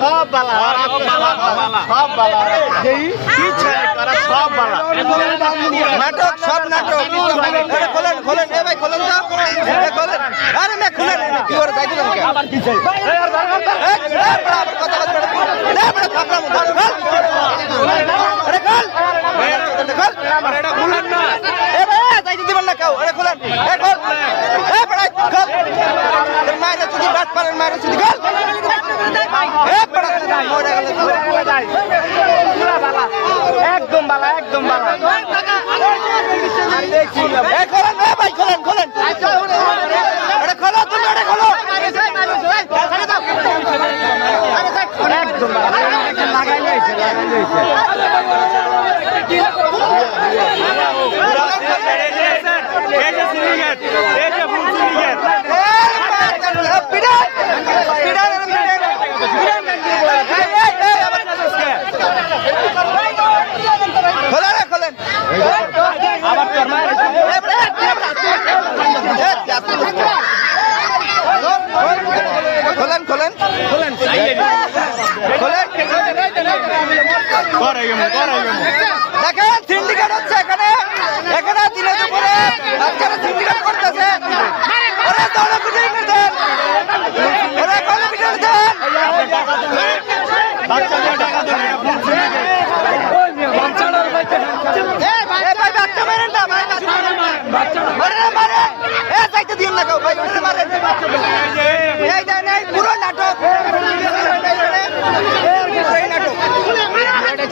সব বালা নাটক সব নাটক খোলেন খোলেন এ ভাই খোলেন তো খোলেন আরে না খুলেন কি করে যাইতে যাবেন আবার কি চাই কথা বলতে না বড় থামলা মুদা আরে খোল খোল এটা খুলেন না এ ভাই যাইতে দিবেন না কেউ আরে খোলেন এ খোল এ বড় খোল মাইরে তুই বাট পারেন মাইরে তুই খোল এ বড় মোড়া গেল পুরা বালা একদম বালা একদম বালা এ খোলেন এ ভাই খোলেন খোলেন আরে খোলো তুমি আরে খোলো একদম বালা লাগাই লইছে এই যে সিলিগেট এই যে ফুল সিলিগেট পিড়া পিড়া খোলেন খোলেন আবার তোর মার খোলেন খোলেন খোলেন দেখেন সিন্ডিকেট হচ্ছে এখানে এখানে দিনে দুপুরে বাচ্চারা সিন্ডিকেট করতেছে ওরা দলপিটে দেন ওরা দলপিটে দেন বাচ্চাদের টাকা দেন বাচ্চা মারেন না ভাই বাচ্চা মারে এ যাইতে দিন না ভাই মারে এই দেন এই পুরো নাটক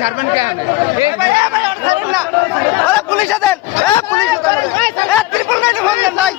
ছাড়বেন কেন এই ভাই আর ছাড়বেন না পুলিশে দেন পুলিশে দেন ত্রিপুল নাই